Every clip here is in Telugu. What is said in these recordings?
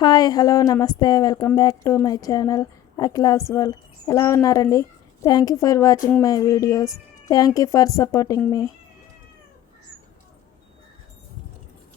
హాయ్ హలో నమస్తే welcome back to my channel Akhilas world. ఎలా ఉన్నారండి? Thank you for watching my videos. Thank you for supporting మీ.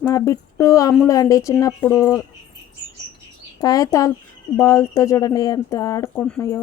మా బిట్టు అమ్ములు అండి చిన్నప్పుడు కాగితాలు బాల్తో చూడండి ఎంత ఆడుకుంటున్నాయో.